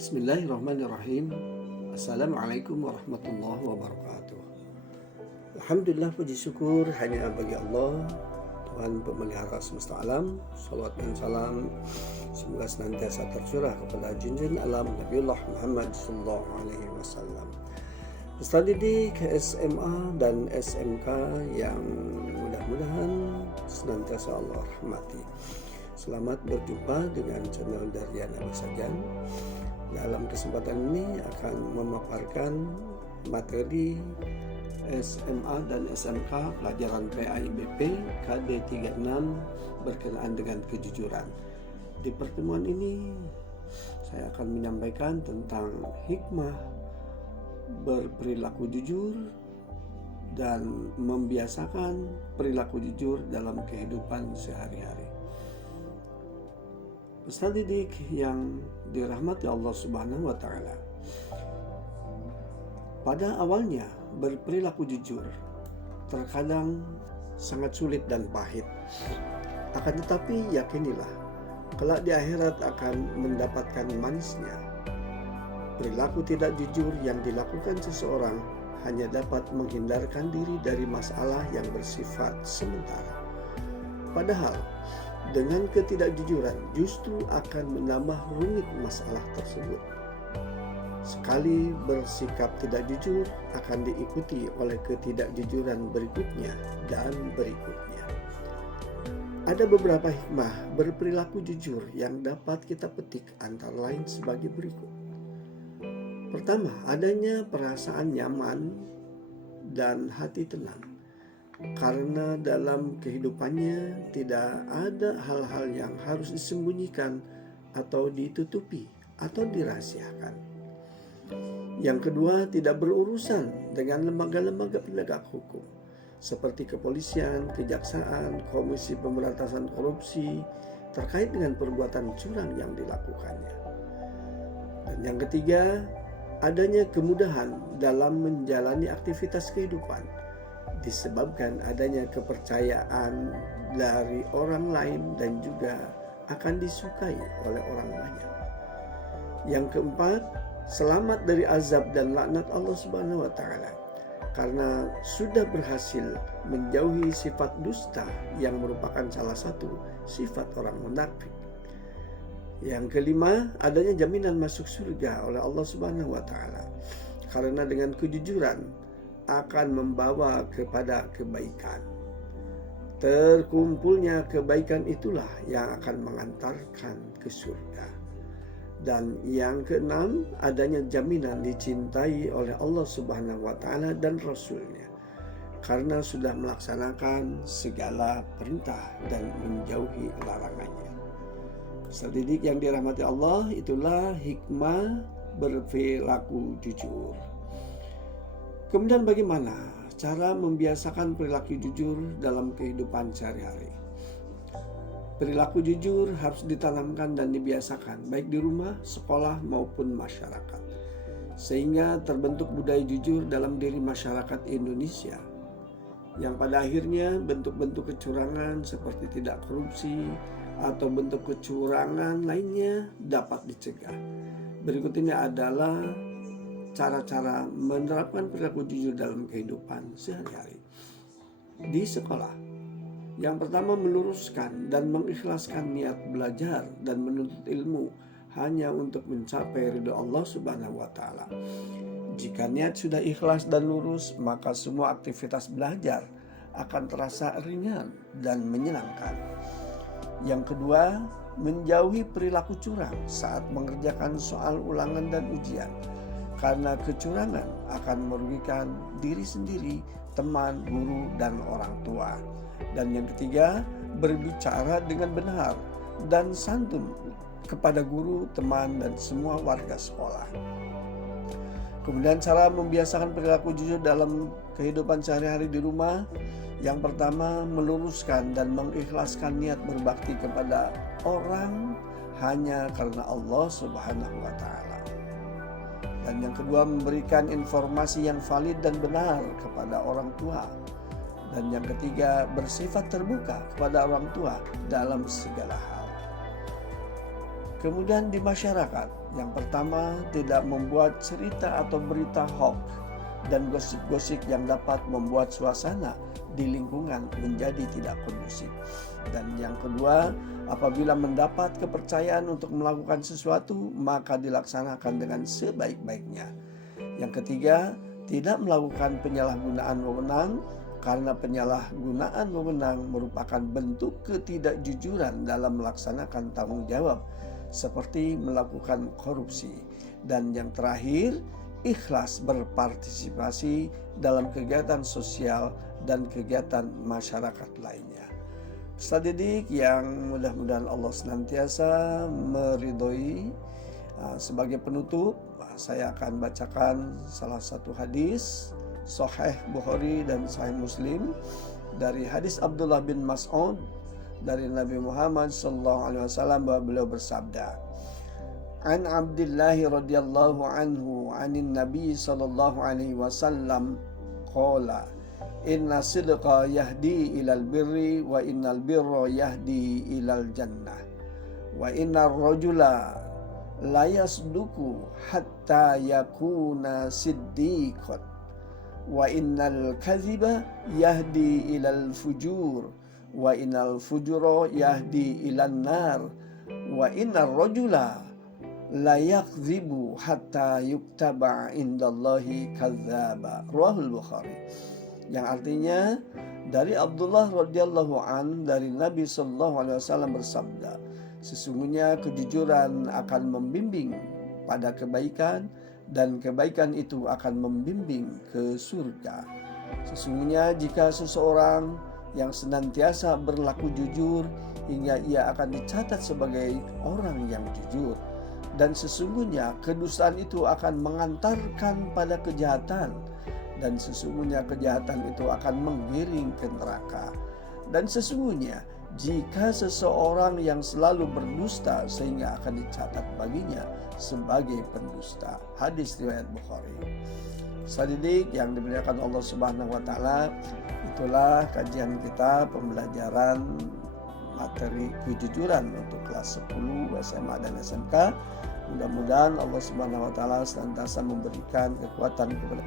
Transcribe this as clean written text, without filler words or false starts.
Bismillahirrahmanirrahim. Assalamualaikum warahmatullahi wabarakatuh. Alhamdulillah, puji syukur hanya bagi Allah, Tuhan pemelihara semesta alam. Salawat dan salam semoga senantiasa tercurah kepada junjungan alam Nabiullah Muhammad sallallahu alaihi wasallam. Peserta didik SMA dan SMK yang mudah-mudahan senantiasa Allah rahmati. Selamat berjumpa dengan channel Daryan Abi Sajan. Dalam kesempatan ini akan memaparkan materi SMA dan SMK pelajaran PAIBP KD 36 berkenaan dengan kejujuran. Di pertemuan ini saya akan menyampaikan tentang hikmah berperilaku jujur dan membiasakan perilaku jujur dalam kehidupan sehari-hari. Peserta didik yang dirahmati Allah Subhanahu wa Ta'ala, pada awalnya berperilaku jujur terkadang sangat sulit dan pahit. Akan tetapi yakinilah, kelak di akhirat akan mendapatkan manisnya. Perilaku tidak jujur yang dilakukan seseorang hanya dapat menghindarkan diri dari masalah yang bersifat sementara. Padahal dengan ketidakjujuran justru akan menambah rumit masalah tersebut. Sekali bersikap tidak jujur akan diikuti oleh ketidakjujuran berikutnya dan berikutnya. Ada beberapa hikmah berperilaku jujur yang dapat kita petik, antara lain sebagai berikut. Pertama, adanya perasaan nyaman dan hati tenang. Karena dalam kehidupannya tidak ada hal-hal yang harus disembunyikan atau ditutupi atau dirahasiakan. Yang kedua, tidak berurusan dengan lembaga-lembaga penegak hukum seperti kepolisian, kejaksaan, Komisi Pemberantasan Korupsi terkait dengan perbuatan curang yang dilakukannya. Dan yang ketiga, adanya kemudahan dalam menjalani aktivitas kehidupan disebabkan adanya kepercayaan dari orang lain dan juga akan disukai oleh orang banyak. Yang keempat, selamat dari azab dan laknat Allah Subhanahu wa Ta'ala karena sudah berhasil menjauhi sifat dusta yang merupakan salah satu sifat orang munafik. Yang kelima, adanya jaminan masuk surga oleh Allah Subhanahu wa Ta'ala karena dengan kejujuran akan membawa kepada kebaikan. Terkumpulnya kebaikan itulah yang akan mengantarkan ke surga. Dan yang keenam, adanya jaminan dicintai oleh Allah Subhanahu wa Ta'ala dan Rasulnya karena sudah melaksanakan segala perintah dan menjauhi larangannya. Peserta didik yang dirahmati Allah, itulah hikmah berperilaku jujur. Kemudian bagaimana cara membiasakan perilaku jujur dalam kehidupan sehari-hari? Perilaku jujur harus ditanamkan dan dibiasakan baik di rumah, sekolah maupun masyarakat. Sehingga terbentuk budaya jujur dalam diri masyarakat Indonesia. Yang pada akhirnya bentuk-bentuk kecurangan seperti tidak korupsi atau bentuk kecurangan lainnya dapat dicegah. Berikut ini adalah cara-cara menerapkan perilaku jujur dalam kehidupan sehari-hari. Di sekolah, yang pertama, meluruskan dan mengikhlaskan niat belajar dan menuntut ilmu hanya untuk mencapai ridho Allah Subhanahu wa Ta'ala. Jika niat sudah ikhlas dan lurus, maka semua aktivitas belajar akan terasa ringan dan menyenangkan. Yang kedua, menjauhi perilaku curang saat mengerjakan soal ulangan dan ujian. Karena kecurangan akan merugikan diri sendiri, teman, guru, dan orang tua. Dan yang ketiga, berbicara dengan benar dan santun kepada guru, teman, dan semua warga sekolah. Kemudian cara membiasakan perilaku jujur dalam kehidupan sehari-hari di rumah. Yang pertama, meluruskan dan mengikhlaskan niat berbakti kepada orang hanya karena Allah Subhanahu wa Ta'ala. Dan yang kedua, memberikan informasi yang valid dan benar kepada orang tua. Dan yang ketiga, bersifat terbuka kepada orang tua dalam segala hal. Kemudian di masyarakat, yang pertama tidak membuat cerita atau berita hoax dan gosip-gosip yang dapat membuat suasana di lingkungan menjadi tidak kondusif. Dan yang kedua, apabila mendapat kepercayaan untuk melakukan sesuatu, maka dilaksanakan dengan sebaik-baiknya. Yang ketiga, tidak melakukan penyalahgunaan wewenang, karena penyalahgunaan wewenang merupakan bentuk ketidakjujuran dalam melaksanakan tanggung jawab, seperti melakukan korupsi. Dan yang terakhir, ikhlas berpartisipasi dalam kegiatan sosial dan kegiatan masyarakat lainnya. Peserta didik yang mudah-mudahan Allah senantiasa meridhoi. Sebagai penutup, saya akan bacakan salah satu hadis Sahih Bukhari dan Sahih Muslim dari hadis Abdullah bin Mas'ud dari Nabi Muhammad SAW bahwa beliau bersabda, An Abdullah radhiyallahu anhu anin Nabi sallallahu alaihi wasallam qala inna sidqa yahdi ilal birri wa innal birra yahdi ilal jannah wa innar rajula la yasduku hatta yakuna siddiqan wa innal kadhiba yahdi ilal fujur wa innal fujura yahdi ilan nar wa innar rajula la yakdzibu hatta yuktaba indallahi kadzdzaba. Rahul Bukhari. Yang artinya dari Abdullah radhiyallahu an dari Nabi sallallahu alaihi wasallam bersabda, sesungguhnya kejujuran akan membimbing pada kebaikan dan kebaikan itu akan membimbing ke surga. Sesungguhnya jika seseorang yang senantiasa berlaku jujur hingga ia akan dicatat sebagai orang yang jujur, dan sesungguhnya kedustaan itu akan mengantarkan pada kejahatan, dan sesungguhnya kejahatan itu akan menggiring ke neraka. Dan sesungguhnya jika seseorang yang selalu berdusta sehingga akan dicatat baginya sebagai pendusta. Hadis riwayat Bukhari. Sadidik yang dimuliakan Allah Subhanahu wa taala, itulah kajian kita pembelajaran materi kejujuran untuk kelas 10 SMA dan SMK. Mudah-mudahan Allah Subhanahu wa taala senantiasa memberikan kekuatan kepada